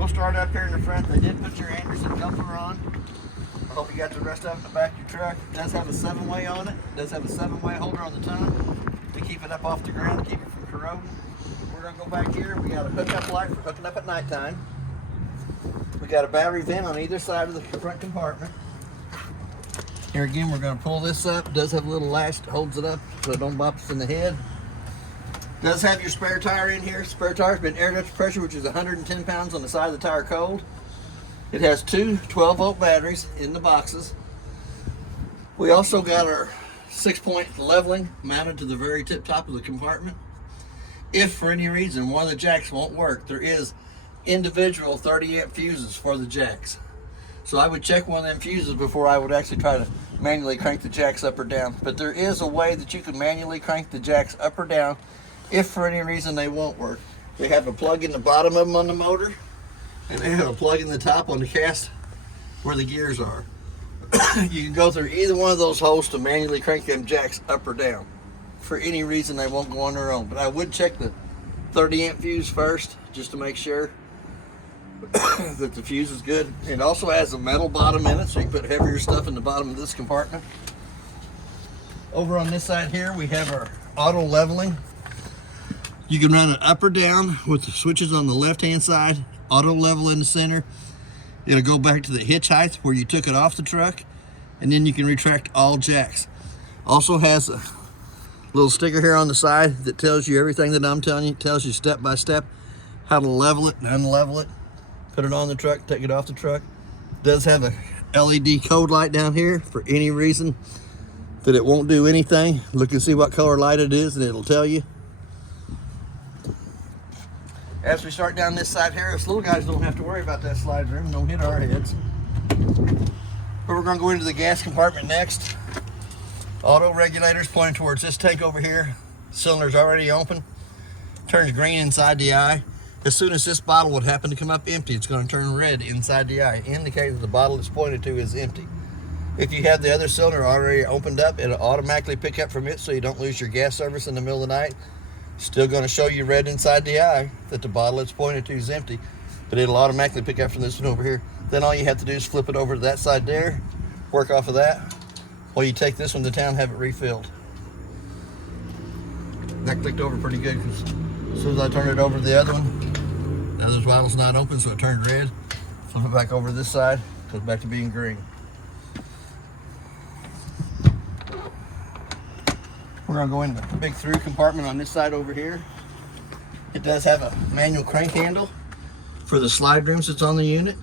We'll start up here in the front. They did put your Anderson coupler on. I hope you got the rest of it in the back of your truck. It does have a 7-way on it. It does have a 7-way holder on the tongue to keep it up off the ground, to keep it from corroding. We're going to go back here. We got a hookup light for hooking up at nighttime. We got a battery vent on either side of the front compartment. Here again, we're going to pull this up. It does have a little latch that holds it up so it don't bop us in the head. It does have your spare tire in here. Spare tire's been aired up to pressure, which is 110 pounds on the side of the tire cold. It has two 12-volt batteries in the boxes. We also got our 6-point leveling mounted to the very tip top of the compartment. If for any reason one of the jacks won't work, there is individual 30-amp fuses for the jacks. So I would check one of them fuses before I would actually try to manually crank the jacks up or down. But there is a way that you can manually crank the jacks up or down if for any reason they won't work. They have a plug in the bottom of them on the motor, and they have a plug in the top on the cast where the gears are. You can go through either one of those holes to manually crank them jacks up or down. For any reason they won't go on their own. But I would check the 30-amp fuse first just to make sure that the fuse is good. It also has a metal bottom in it, so you can put heavier stuff in the bottom of this compartment. Over on this side here, we have our auto leveling. You can run it up or down with the switches on the left-hand side, auto level in the center. It'll go back to the hitch height where you took it off the truck, and then you can retract all jacks. Also has a little sticker here on the side that tells you everything that I'm telling you. It tells you step by step how to level it and unlevel it. Put it on the truck, take it off the truck. It does have a LED code light down here for any reason that it won't do anything. Look and see what color light it is and it'll tell you. As we start down this side here, us little guys don't have to worry about that slide room. Don't hit our heads. But we're going to go into the gas compartment next. Auto regulators pointing towards this tank over here. Cylinder's already open. Turns green inside the eye. As soon as this bottle would happen to come up empty, it's going to turn red inside the eye, indicating that the bottle it's pointed to is empty. If you have the other cylinder already opened up, it'll automatically pick up from it so you don't lose your gas service in the middle of the night. Still going to show you red inside the eye that the bottle it's pointed to is empty, but it'll automatically pick up from this one over here. Then all you have to do is flip it over to that side there, work off of that, while you take this one to town and have it refilled. That clicked over pretty good because as soon as I turn it over to the other one, the other bottle's not open, so it turned red. Flip it back over to this side, goes back to being green. We're going to go into the big through compartment on this side over here. It does have a manual crank handle for the slide rooms that's on the unit.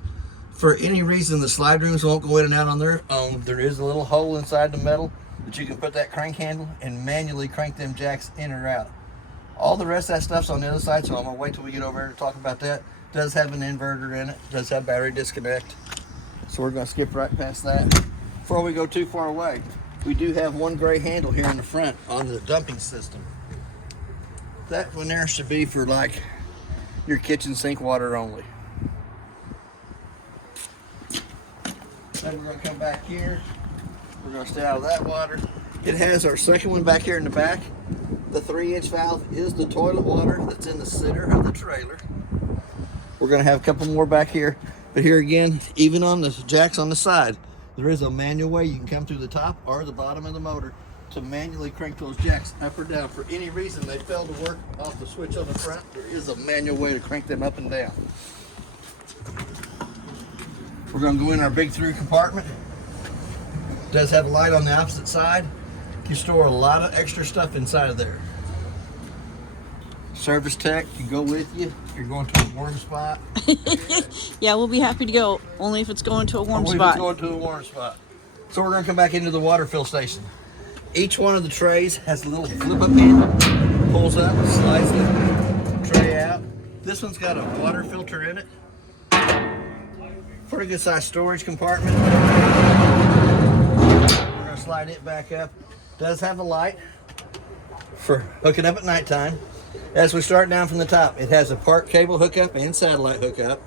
For any reason the slide rooms won't go in and out on their own, there is a little hole inside the metal that you can put that crank handle and manually crank them jacks in or out. All the rest of that stuff's on the other side, so I'm going to wait till we get over here to talk about that. It does have an inverter in it. It does have battery disconnect. So we're going to skip right past that. Before we go too far away, we do have one gray handle here in the front on the dumping system. That one there should be for like your kitchen sink water only. Then we're going to come back here. We're going to stay out of that water. It has our second one back here in the back. The 3-inch valve is the toilet water that's in the center of the trailer. We're going to have a couple more back here. But here again, even on the jacks on the side, there is a manual way you can come through the top or the bottom of the motor to manually crank those jacks up or down. For any reason they fail to work off the switch on the front, there is a manual way to crank them up and down. We're going to go in our big through compartment. It does have a light on the opposite side. You store a lot of extra stuff inside of there. Service tech can go with you if you're going to a warm spot. Yeah, we'll be happy to go, only if it's going to a warm Only spot. if it's going to a warm spot. So we're going to come back into the water fill station. Each one of the trays has a little flip-up handle. Pulls up, slides the tray out. This one's got a water filter in it. Pretty good sized storage compartment. We're going to slide it back up. Does have a light for hooking up at nighttime. As we start down from the top, it has a park cable hookup and satellite hookup.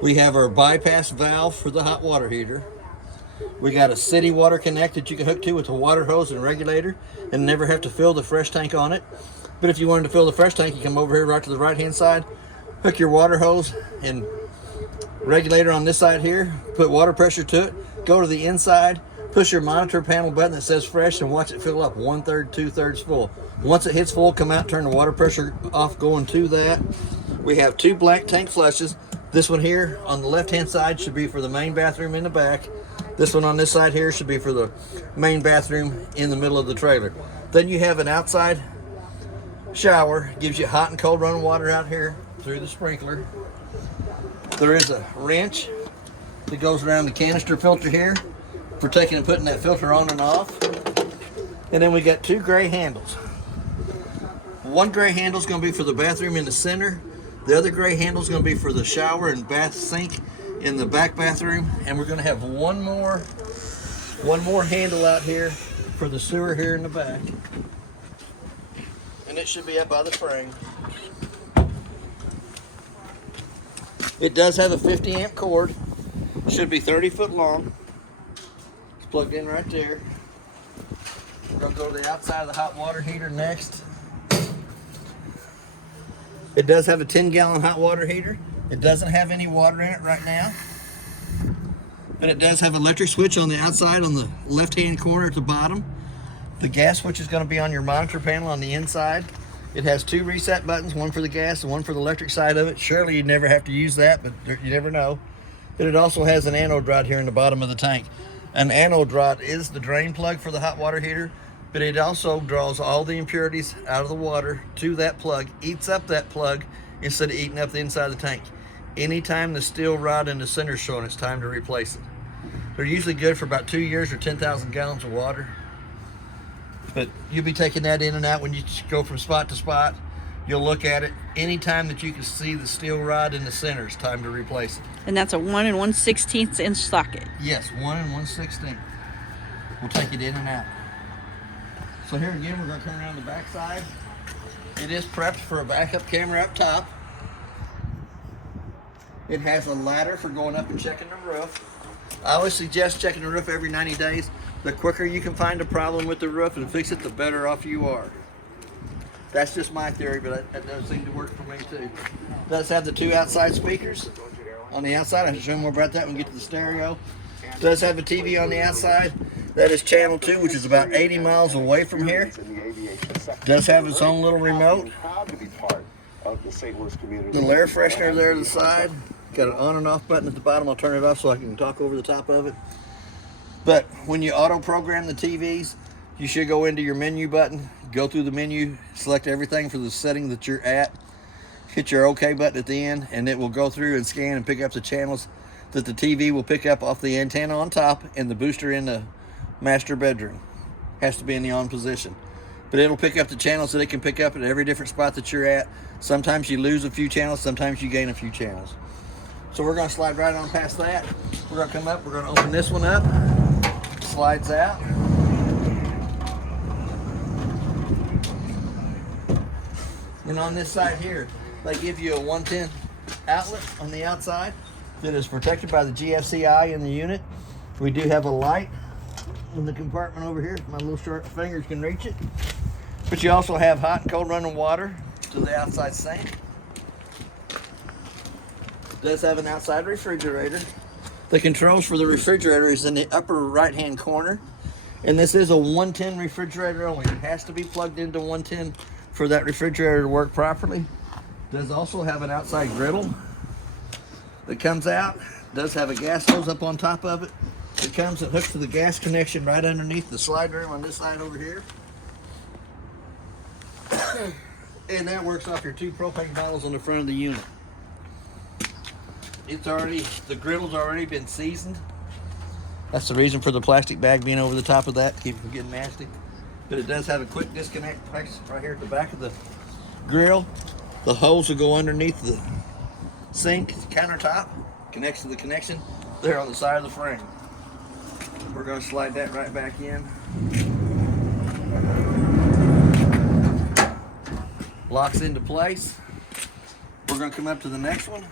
We have our bypass valve for the hot water heater. We got a city water connect that you can hook to with a water hose and regulator and never have to fill the fresh tank on it. But if you wanted to fill the fresh tank, you come over here right to the right hand side, hook your water hose and regulator on this side here, put water pressure to it, go to the inside, push your monitor panel button that says fresh and watch it fill up 1/3, 2/3 full. Once it hits full, come out, turn the water pressure off going to that. We have 2 blank tank flushes. This one here on the left hand side should be for the main bathroom in the back. This one on this side here should be for the main bathroom in the middle of the trailer. Then you have an outside shower, gives you hot and cold running water out here through the sprinkler. There is a wrench that goes around the canister filter here for taking and putting that filter on and off. And then we got 2 gray handles. One gray handle is going to be for the bathroom in the center. The other gray handle is going to be for the shower and bath sink in the back bathroom. And we're going to have one more handle out here for the sewer here in the back. And it should be up by the frame. It does have a 50 amp cord. Should be 30 foot long. It's plugged in right there. We're going to go to the outside of the hot water heater next. It does have a 10-gallon hot water heater. It doesn't have any water in it right now. But it does have an electric switch on the outside on the left-hand corner at the bottom. The gas switch is going to be on your monitor panel on the inside. It has 2 reset buttons, one for the gas and one for the electric side of it. Surely you'd never have to use that, but you never know. But it also has an anode rod here in the bottom of the tank. An anode rod is the drain plug for the hot water heater, but it also draws all the impurities out of the water to that plug, eats up that plug instead of eating up the inside of the tank. Anytime the steel rod in the center is showing, it's time to replace it. They're usually good for about 2 years or 10,000 gallons of water. But you'll be taking that in and out when you go from spot to spot. You'll look at it. Anytime that you can see the steel rod in the center, it's time to replace it. And that's a 1 1/16 inch socket. Yes, 1 1/16. We'll take it in and out. So here again, we're going to turn around the back side. It is prepped for a backup camera up top. It has a ladder for going up and checking the roof. I always suggest checking the roof every 90 days. The quicker you can find a problem with the roof and fix it, the better off you are. That's just my theory, but that does seem to work for me too. It does have the 2 outside speakers on the outside. I can show you more about that when we get to the stereo. It does have a TV on the outside. That is channel 2, which is about 80 miles away from here. It does have its own little remote. The air freshener there to the side. Got an on and off button at the bottom. I'll turn it off so I can talk over the top of it. But when you auto program the TVs, you should go into your menu button, go through the menu, select everything for the setting that you're at, hit your OK button at the end, and it will go through and scan and pick up the channels that the TV will pick up off the antenna on top and the booster in the master bedroom. Has to be in the on position. But it'll pick up the channels that it can pick up at every different spot that you're at. Sometimes you lose a few channels, sometimes you gain a few channels. So we're going to slide right on past that. We're going to come up, we're going to open this one up. Slides out. And on this side here, they give you a 110 outlet on the outside that is protected by the GFCI in the unit. We do have a light in the compartment over here. My little short fingers can reach it. But you also have hot and cold running water to the outside sink. It does have an outside refrigerator. The controls for the refrigerator is in the upper right hand corner. And this is a 110 refrigerator only. It has to be plugged into 110 for that refrigerator to work properly. It does also have an outside griddle that comes out. It does have a gas hose up on top of it. It comes and hooks to the gas connection right underneath the slide room on this side over here. And that works off your 2 propane bottles on the front of the unit. The griddle's already been seasoned. That's the reason for the plastic bag being over the top of that, to keep it from getting nasty. But it does have a quick disconnect place right here at the back of the grill. The hose will go underneath the sink, countertop, connects to the connection there on the side of the frame. We're going to slide that right back in. Locks into place. We're going to come up to the next one,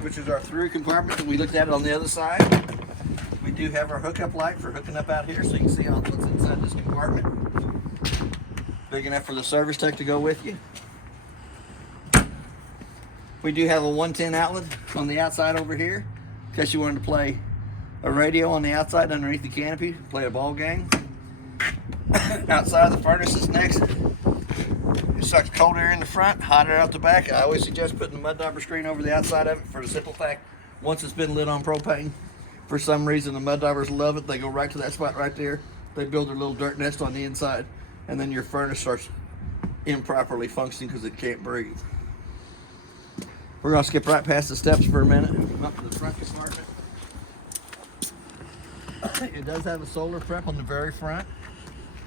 which is our through compartment that we looked at on the other side. We do have our hookup light for hooking up out here so you can see what's inside this compartment. Big enough for the service tech to go with you. We do have a 110 outlet on the outside over here, in case you wanted to play a radio on the outside underneath the canopy, play a ball game. Outside the furnace is next. It sucks cold air in the front, hot air out the back. I always suggest putting the mud dauber screen over the outside of it for the simple fact, once it's been lit on propane, for some reason the mud daubers love it. They go right to that spot right there. They build their little dirt nest on the inside, and then your furnace starts improperly functioning because it can't breathe. We're going to skip right past the steps for a minute, up to the front compartment. It does have a solar prep on the very front.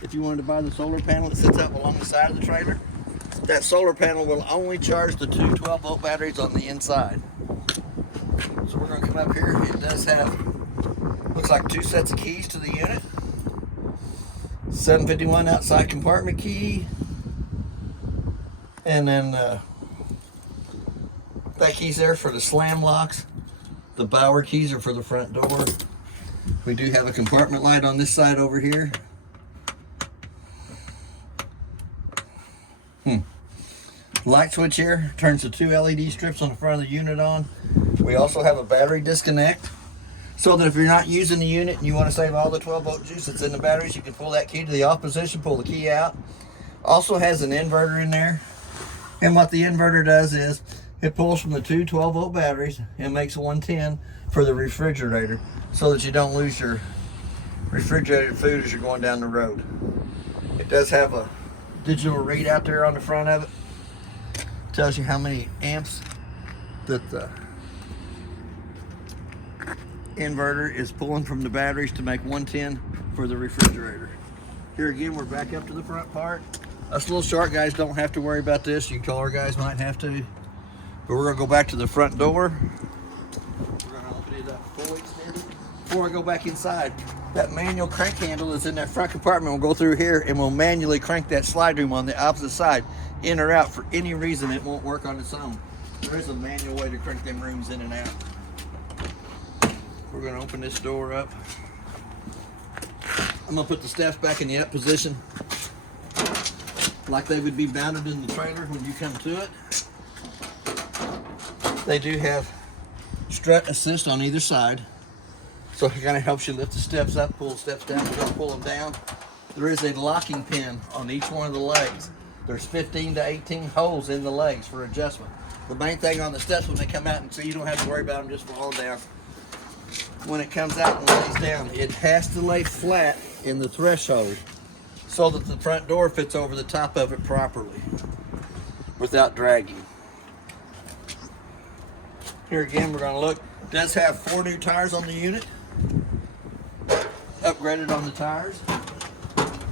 If you wanted to buy the solar panel that sits up along the side of the trailer, that solar panel will only charge the two 12-volt batteries on the inside. So we're going to come up here. It does have, looks like 2 sets of keys to the unit. 751 outside compartment key. And then that key's there for the slam locks. The Bauer keys are for the front door. We do have a compartment light on this side over here. Light switch here turns the 2 LED strips on the front of the unit on. We also have a battery disconnect, so that if you're not using the unit and you want to save all the 12-volt juice that's in the batteries, you can pull that key to the off position, pull the key out. Also has an inverter in there, and what the inverter does is it pulls from the two 12-volt batteries and makes 110 for the refrigerator, so that you don't lose your refrigerated food as you're going down the road. It does have a digital readout there on the front of it. Tells you how many amps that the inverter is pulling from the batteries to make 110 for the refrigerator. Here again, we're back up to the front part. Us little short guys don't have to worry about this. You taller guys might have to. But we're gonna go back to the front door. We're gonna open it up fully extended. Before I go back inside, that manual crank handle that's in that front compartment will go through here and we'll manually crank that slide room on the opposite side in or out. For any reason it won't work on its own. There is a manual way to crank them rooms in and out. We're gonna open this door up. I'm gonna put the steps back in the up position like they would be mounted in the trailer when you come to it. They do have strut assist on either side, so it kind of helps you lift the steps up, pull the steps down, you don't pull them down. There is a locking pin on each one of the legs. There's 15 to 18 holes in the legs for adjustment. The main thing on the steps when they come out, and so you don't have to worry about them just falling down. When it comes out and lays down, it has to lay flat in the threshold so that the front door fits over the top of it properly without dragging. Here again, we're going to look. It does have 4 new tires on the unit. Upgraded on the tires.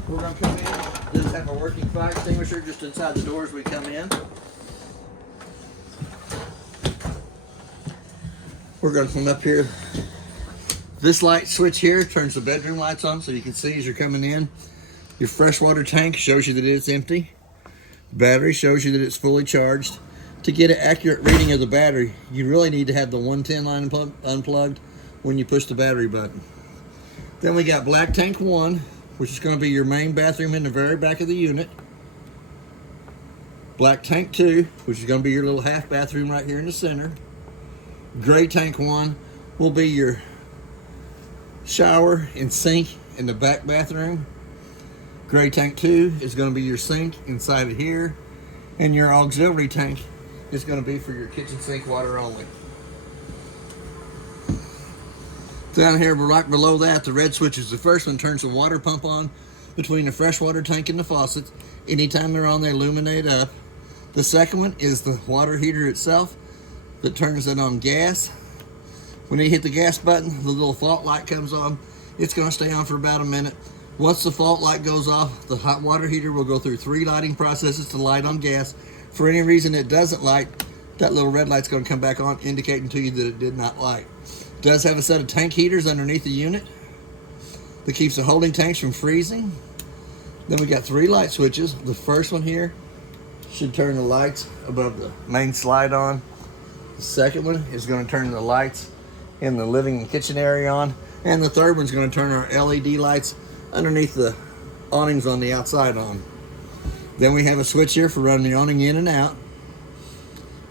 We're going to come in. It does have a working fire extinguisher just inside the door as we come in. We're going to come up here. This light switch here turns the bedroom lights on so you can see as you're coming in. Your freshwater tank shows you that it's empty. Battery shows you that it's fully charged. To get an accurate reading of the battery, you really need to have the 110 line unplugged when you push the battery button. Then we got black tank 1, which is going to be your main bathroom in the very back of the unit. Black tank 2, which is going to be your little half bathroom right here in the center. Gray tank 1 will be your shower and sink in the back bathroom. Gray tank 2 is going to be your sink inside of here. And your auxiliary tank is going to be for your kitchen sink water only. Down here, right below that, the red switch is the first one, turns the water pump on between the freshwater tank and the faucets. Anytime they're on, they illuminate up. The second one is the water heater itself that turns it on gas. When you hit the gas button, the little fault light comes on. It's going to stay on for about a minute. Once the fault light goes off, the hot water heater will go through 3 lighting processes to light on gas. For any reason it doesn't light, that little red light's going to come back on, indicating to you that it did not light. It does have a set of tank heaters underneath the unit that keeps the holding tanks from freezing. Then we got 3 light switches. The first one here should turn the lights above the main slide on. The second one is going to turn the lights in the living and kitchen area on. And the third one's going to turn our LED lights underneath the awnings on the outside on. Then we have a switch here for running the awning in and out.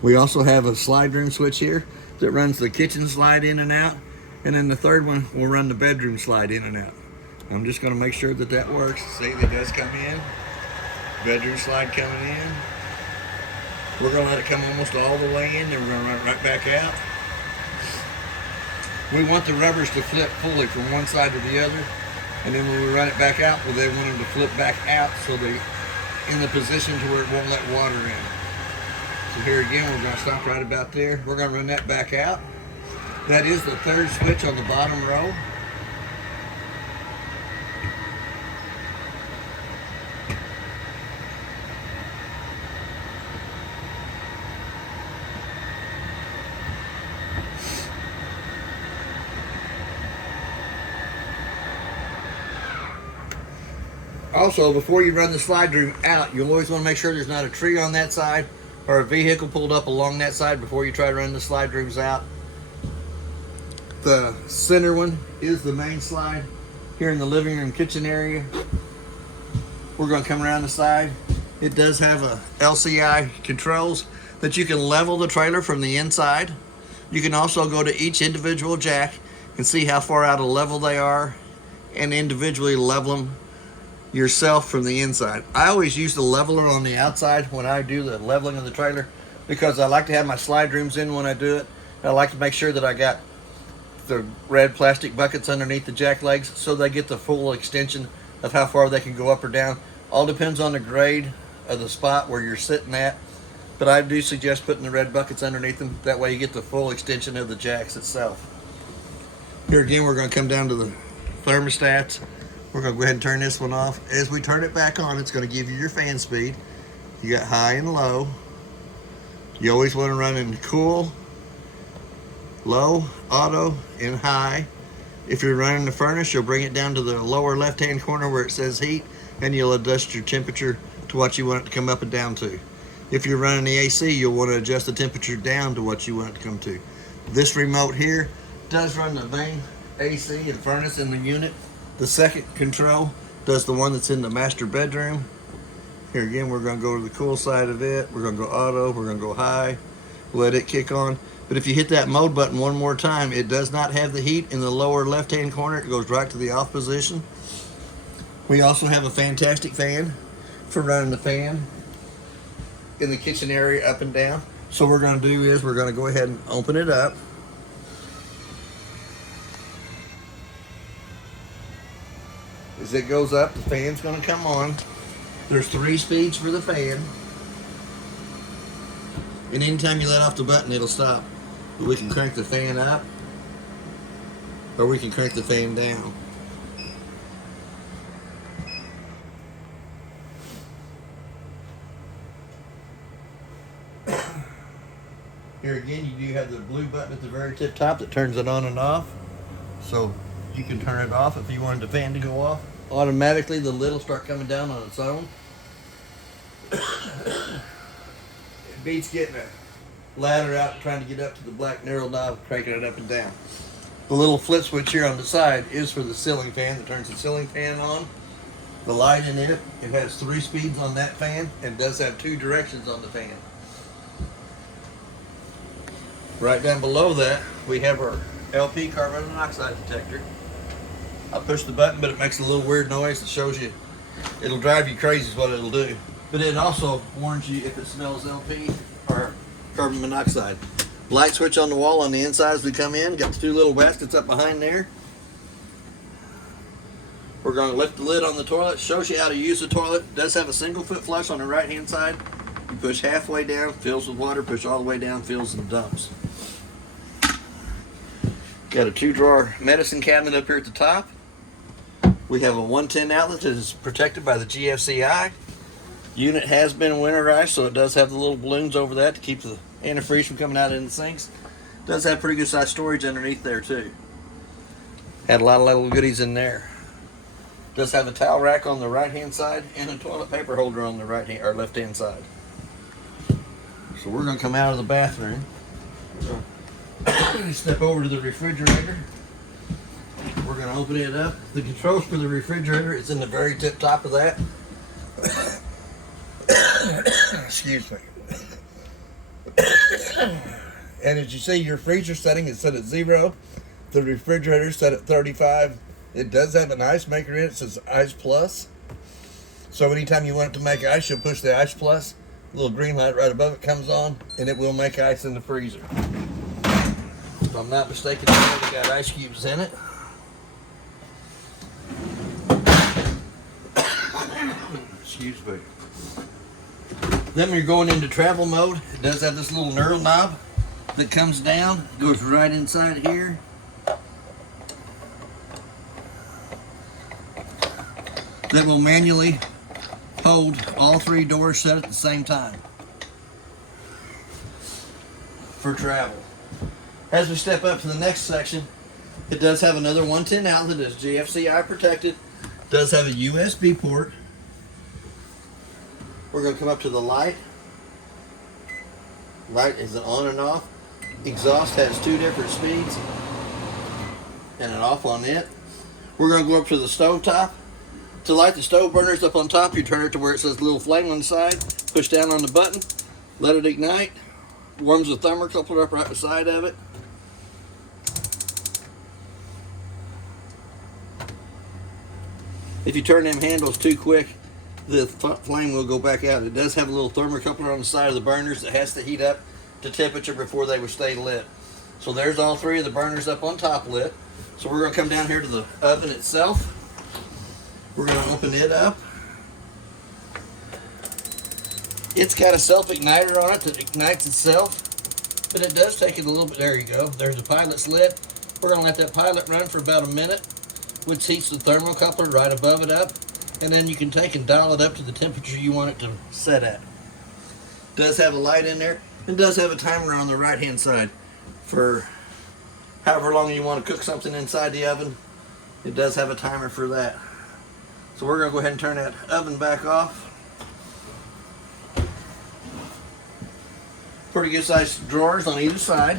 We also have a slide room switch here that runs the kitchen slide in and out. And then the third one will run the bedroom slide in and out. I'm just going to make sure that that works. See, it does come in. Bedroom slide coming in. We're going to let it come almost all the way in, then we're going to run it right back out. We want the rubbers to flip fully from one side to the other, and then when we run it back out, well, they want them to flip back out so they're in the position to where it won't let water in. So here again, we're going to stop right about there. We're going to run that back out. That is the third switch on the bottom row. Also, before you run the slide room out, you'll always want to make sure there's not a tree on that side or a vehicle pulled up along that side before you try to run the slide rooms out. The center one is the main slide here in the living room kitchen area. We're going to come around the side. It does have a LCI controls that you can level the trailer from the inside. You can also go to each individual jack and see how far out of level they are and individually level them yourself from the inside. I always use the leveler on the outside when I do the leveling of the trailer because I like to have my slide rooms in when I do it. I like to make sure that I got the red plastic buckets underneath the jack legs so they get the full extension of how far they can go up or down. All depends on the grade of the spot where you're sitting at, but I do suggest putting the red buckets underneath them. That way you get the full extension of the jacks itself. Here again, we're going to come down to the thermostats. We're going to go ahead and turn this one off. As we turn it back on, it's going to give you your fan speed. You got high and low. You always want to run in cool, low, auto, and high. If you're running the furnace, you'll bring it down to the lower left-hand corner where it says heat, and you'll adjust your temperature to what you want it to come up and down to. If you're running the AC, you'll want to adjust the temperature down to what you want it to come to. This remote here does run the main AC and furnace in the unit. The second control does the one that's in the master bedroom. Here again, we're going to go to the cool side of it. We're going to go auto. We're going to go high. Let it kick on. But if you hit that mode button one more time, it does not have the heat in the lower left-hand corner. It goes right to the off position. We also have a fantastic fan for running the fan in the kitchen area up and down. So what we're going to do is we're going to go ahead and open it up. As it goes up, the fan's going to come on. There's 3 speeds for the fan. And anytime you let off the button, it'll stop. But we can crank the fan up, or we can crank the fan down. Here again, you do have the blue button at the very tip top that turns it on and off. So you can turn it off if you wanted the fan to go off. Automatically, the lid will start coming down on its own. It beats getting a ladder out trying to get up to the black narrow knob, cranking it up and down. The little flip switch here on the side is for the ceiling fan that turns the ceiling fan on. The light in it has 3 speeds on that fan and does have 2 directions on the fan. Right down below that, we have our LP carbon monoxide detector. I push the button, but it makes a little weird noise that shows you. It'll drive you crazy is what it'll do. But it also warns you if it smells LP or carbon monoxide. Light switch on the wall on the inside as we come in. Got the 2 little baskets up behind there. We're going to lift the lid on the toilet. Shows you how to use the toilet. It does have a single foot flush on the right hand side. You push halfway down, fills with water. Push all the way down, fills and dumps. Got a 2-drawer medicine cabinet up here at the top. We have a 110 outlet that is protected by the GFCI. Unit has been winterized, so it does have the little balloons over that to keep the antifreeze from coming out in the sinks. It does have pretty good size storage underneath there too. Had a lot of little goodies in there. Does have a towel rack on the right hand side and a toilet paper holder on the right hand or left hand side. So we're going to come out of the bathroom. Step over to the refrigerator. We're going to open it up. The controls for the refrigerator is in the very tip top of that. Excuse me. And as you see, your freezer setting is set at 0. The refrigerator is set at 35. It does have an ice maker in it. It says Ice Plus. So anytime you want it to make ice, you'll push the Ice Plus. A little green light right above it comes on, and it will make ice in the freezer. If I'm not mistaken, it's already got ice cubes in it. Excuse me. Then when you're going into travel mode, it does have this little knurl knob that comes down, goes right inside here. That will manually hold all 3 doors shut at the same time for travel. As we step up to the next section, it does have another 110 outlet that's GFCI protected. It does have a USB port. We're going to come up to the light. Light is an on and off. Exhaust has 2 different speeds and an off on it. We're going to go up to the stove top. To light the stove burners up on top, you turn it to where it says little flame on the side. Push down on the button, let it ignite. Warms the thermocouple up right beside of it. If you turn them handles too quick, the flame will go back out. It does have a little thermocoupler on the side of the burners that has to heat up to temperature before they will stay lit. So there's all 3 of the burners up on top lit. So we're going to come down here to the oven itself. We're going to open it up. It's got a self-igniter on it that ignites itself, but it does take it a little bit. There you go. There's the pilot's lit. We're going to let that pilot run for about a minute, which heats the thermocoupler right above it up, and then you can take and dial it up to the temperature you want it to set at. It does have a light in there. It does have a timer on the right-hand side for however long you want to cook something inside the oven. It does have a timer for that. So we're going to go ahead and turn that oven back off. Pretty good sized drawers on either side.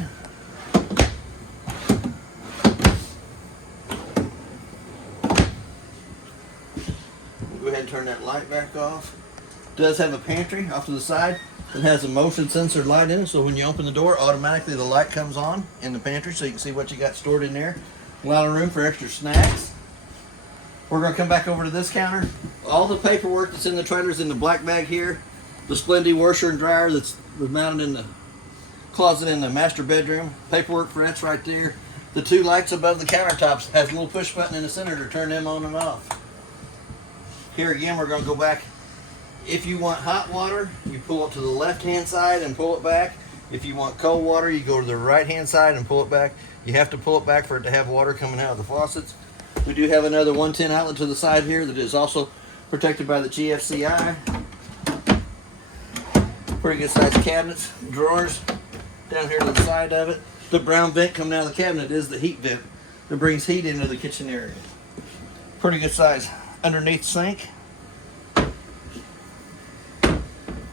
We'll go ahead and turn that light back off. It does have a pantry off to the side. It has a motion sensor light in it, so when you open the door, automatically the light comes on in the pantry so you can see what you got stored in there. A lot of room for extra snacks. We're going to come back over to this counter. All the paperwork that's in the trailer is in the black bag here. The Splendid washer and dryer that's mounted in the closet in the master bedroom. Paperwork for that's right there. The 2 lights above the countertops has a little push button in the center to turn them on and off. Here again, we're going to go back. If you want hot water, you pull it to the left-hand side and pull it back. If you want cold water, you go to the right-hand side and pull it back. You have to pull it back for it to have water coming out of the faucets. We do have another 110 outlet to the side here that is also protected by the GFCI. Pretty good sized cabinets, drawers down here to the side of it. The brown vent coming out of the cabinet is the heat vent that brings heat into the kitchen area. Pretty good size underneath sink.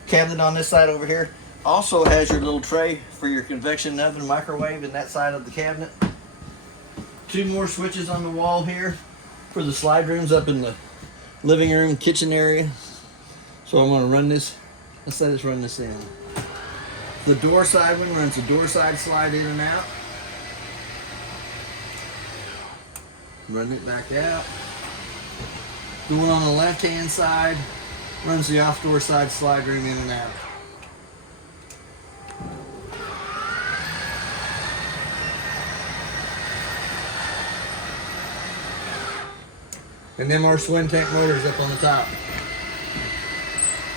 Cabinet on this side over here also has your little tray for your convection oven microwave in that side of the cabinet. 2 more switches on the wall here for the slide rooms up in the living room, kitchen area. So I'm going to run this. Let's let us run this in. The door side one runs the door side slide in and out. Run it back out. The one on the left hand side runs the off door side slide room in and out. And then our swing tank motors up on the top.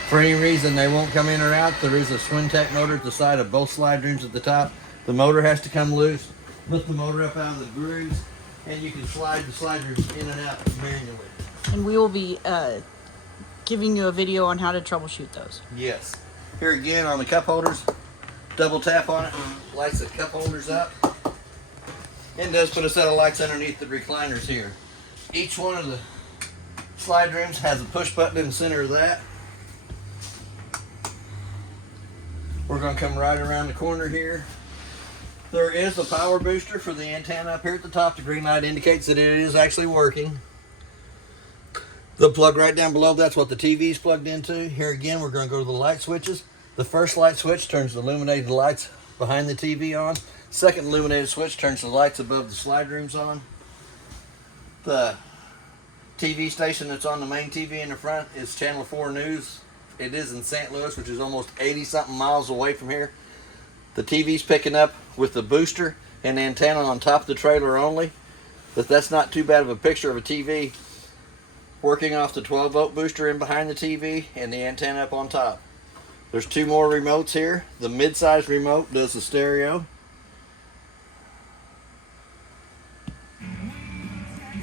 For any reason they won't come in or out, there is a swing tank motor at the side of both slide rooms at the top. The motor has to come loose, lift the motor up out of the grooves, and you can slide the slide rooms in and out manually. And we will be giving you a video on how to troubleshoot those. Yes. Here again on the cup holders, double tap on it, lights the cup holders up. And does put a set of lights underneath the recliners here. Each one of the slide rooms has a push button in the center of that. We're going to come right around the corner here. There is a power booster for the antenna up here at the top. The green light indicates that it is actually working. The plug right down below, that's what the TV is plugged into. Here again, we're going to go to the light switches. The first light switch turns the illuminated lights behind the TV on. Second illuminated switch turns the lights above the slide rooms on. The TV station that's on the main TV in the front is Channel 4 News. It is in St. Louis, which is almost 80-something miles away from here. The TV's picking up with the booster and the antenna on top of the trailer only. But that's not too bad of a picture of a TV working off the 12-volt booster in behind the TV and the antenna up on top. There's two more remotes here. The mid-size remote does the stereo.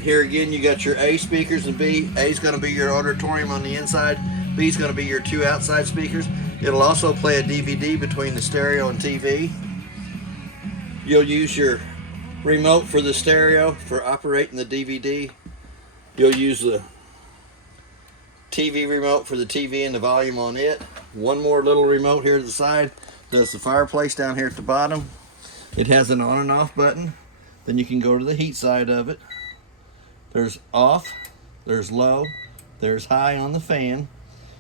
Here again, you got your A speakers and B. A is going to be your auditorium on the inside. B is going to be your two outside speakers. It'll also play a DVD between the stereo and TV. You'll use your remote for the stereo for operating the DVD. You'll use the TV remote for the TV and the volume on it. One more little remote here to the side does the fireplace down here at the bottom. It has an on and off button. Then you can go to the heat side of it. There's off, there's low, there's high on the fan.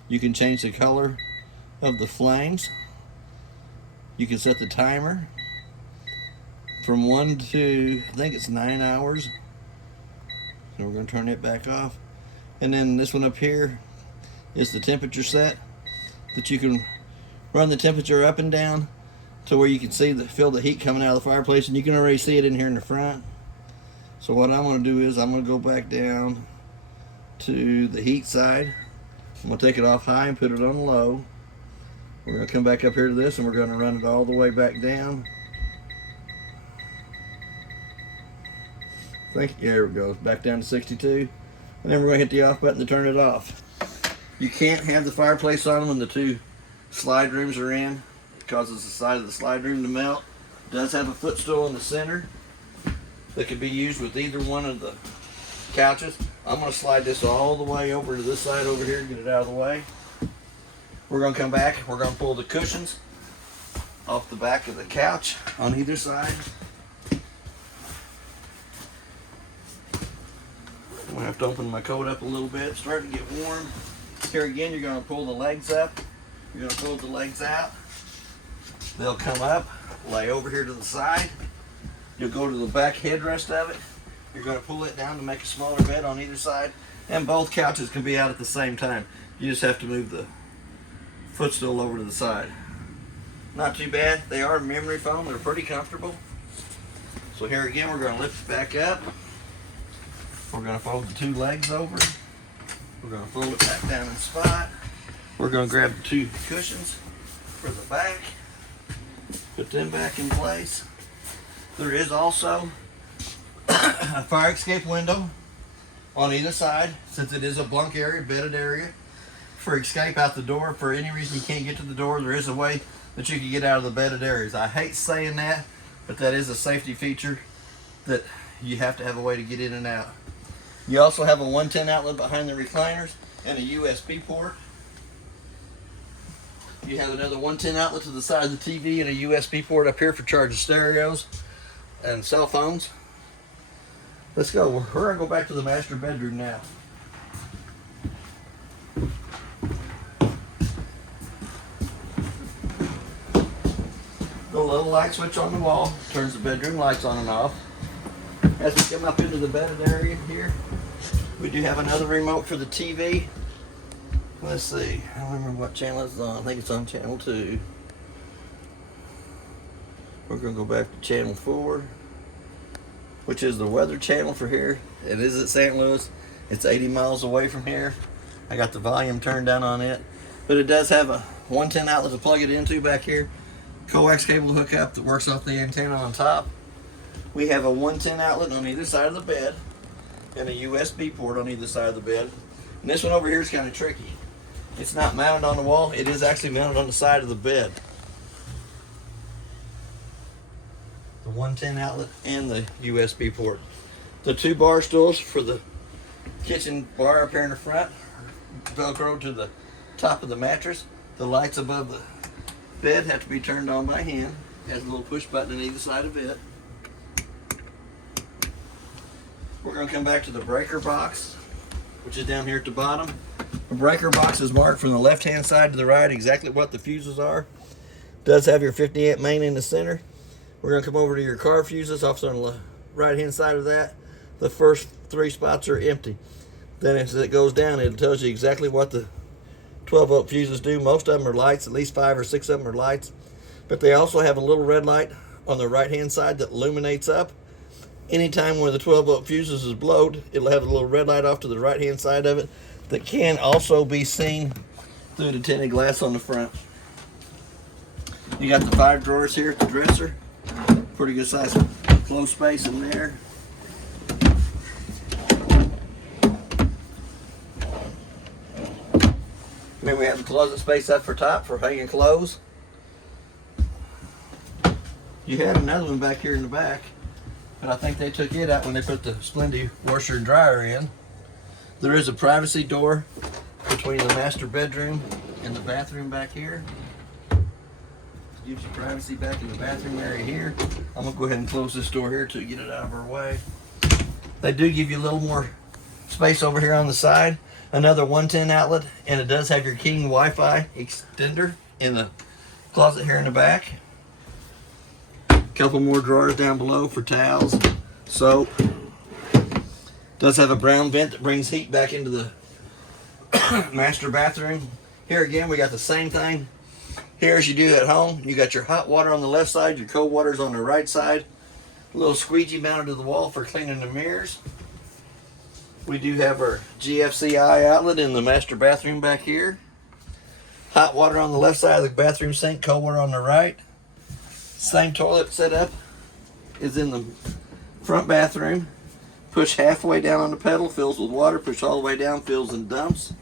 You can change the color of the flames. You can set the timer from 1 to, I think it's 9 hours. So we're going to turn it back off. And then this one up here is the temperature set that you can run the temperature up and down to where you can see feel the heat coming out of the fireplace, and you can already see it in here in the front. So what I'm going to do is I'm going to go back down to the heat side. I'm going to take it off high and put it on low. We're going to come back up here to this, and we're going to run it all the way back down. There it goes, back down to 62. And then we're going to hit the off button to turn it off. You can't have the fireplace on when the two slide rooms are in. It causes the side of the slide room to melt. It does have a footstool in the center that could be used with either one of the couches. I'm going to slide this all the way over to this side over here and get it out of the way. We're going to come back. We're going to pull the cushions off the back of the couch on either side. I'm going to have to open my coat up a little bit. It's starting to get warm. Here again, you're going to pull the legs up. You're going to pull the legs out. They'll come up, lay over here to the side. You'll go to the back headrest of it. You're going to pull it down to make a smaller bed on either side. And both couches can be out at the same time. You just have to move the footstool over to the side. Not too bad. They are memory foam. They're pretty comfortable. So here again, we're going to lift it back up. We're going to fold the two legs over. We're going to fold it back down in spot. We're going to grab the two cushions for the back. Put them back in place. There is also a fire escape window on either side, since it is a bunk area, bedded area. For escape out the door, for any reason you can't get to the door, there is a way that you can get out of the bedded areas. I hate saying that, but that is a safety feature that you have to have a way to get in and out. You also have a 110 outlet behind the recliners and a USB port. You have another 110 outlet to the side of the TV and a USB port up here for charging stereos and cell phones. Let's go. We're going to go back to the master bedroom now. The little light switch on the wall turns the bedroom lights on and off. As we come up into the bedded area here, we do have another remote for the TV. Let's see, I don't remember what channel it's on. I think it's on channel 2. We're going to go back to channel 4, which is the weather channel for here. It is at St. Louis. It's 80 miles away from here. I got the volume turned down on it, but it does have a 110 outlet to plug it into back here. Coax cable to hook up that works off the antenna on top. We have a 110 outlet on either side of the bed and a USB port on either side of the bed. And this one over here is kind of tricky. It's not mounted on the wall. It is actually mounted on the side of the bed. The 110 outlet and the USB port. The two bar stools for the kitchen bar up here in the front Velcro to the top of the mattress. The lights above the bed have to be turned on by hand. It has a little push button on either side of it. We're going to come back to the breaker box, which is down here at the bottom. The breaker box is marked from the left-hand side to the right exactly what the fuses are. Does have your 50 amp main in the center. We're going to come over to your car fuses. Off on the right hand side of that, the first 3 spots are empty. Then as it goes down, it tells you exactly what the 12 volt fuses do. Most of them are lights, at least 5 or 6 of them are lights. But they also have a little red light on the right hand side that illuminates up. Anytime where the 12 volt fuses is blowed, it'll have a little red light off to the right hand side of it that can also be seen through the tinted glass on the front. You got the 5 drawers here at the dresser. Pretty good size closed space in there. Then we have the closet space up for top for hanging clothes. You had another one back here in the back, but I think they took it out when they put the Splendid washer and dryer in. There is a privacy door between the master bedroom and the bathroom back here. Gives you privacy back in the bathroom area here. I'm gonna go ahead and close this door here to get it out of our way. They do give you a little more space over here on the side. Another 110 outlet, and it does have your King Wi-Fi extender in the closet here in the back. Couple more drawers down below for towels, soap. Does have a brown vent that brings heat back into the master bathroom. Here again, we got the same thing here as you do at home. You got your hot water on the left side, your cold water's on the right side. A little squeegee mounted to the wall for cleaning the mirrors. We do have our GFCI outlet in the master bathroom back here. Hot water on the left side of the bathroom sink, cold water on the right. Same toilet setup is in the front bathroom. Push halfway down on the pedal, fills with water. Push all the way down, fills and dumps.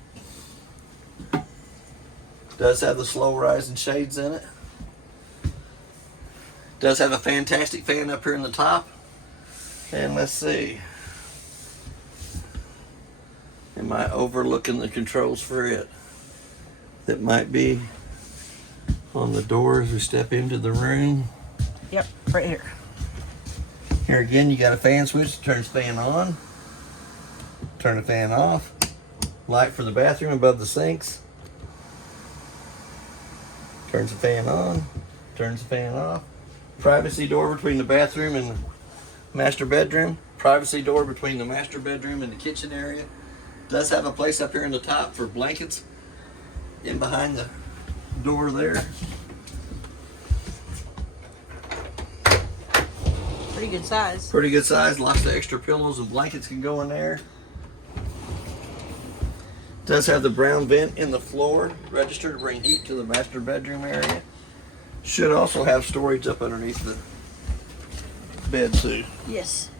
Does have the slow rising shades in it. Does have a fantastic fan up here in the top. And let's see. Am I overlooking the controls for it? That might be on the door as we step into the room. Yep, right here. Here again, you got a fan switch that turns fan on. Turn the fan off. Light for the bathroom above the sinks. Turns the fan on. Turns the fan off. Privacy door between the bathroom and the master bedroom. Privacy door between the master bedroom and the kitchen area. Does have a place up here in the top for blankets in behind the door there. Pretty good size. Pretty good size. Lots of extra pillows and blankets can go in there. Does have the brown vent in the floor registered to bring heat to the master bedroom area. Should also have storage up underneath the bed too. Yes.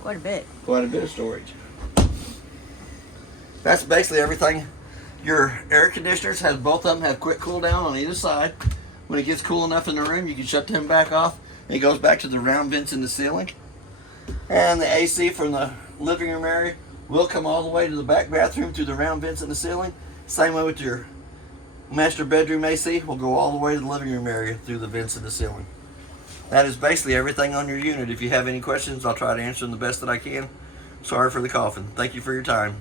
Quite a bit. Quite a bit of storage. That's basically everything. Your air conditioners have both of them have quick cool down on either side. When it gets cool enough in the room, you can shut them back off. And it goes back to the round vents in the ceiling. And the AC from the living room area will come all the way to the back bathroom through the round vents in the ceiling. Same way with your master bedroom AC, will go all the way to the living room area through the vents in the ceiling. That is basically everything on your unit. If you have any questions, I'll try to answer them the best that I can. Sorry for the coughing. Thank you for your time.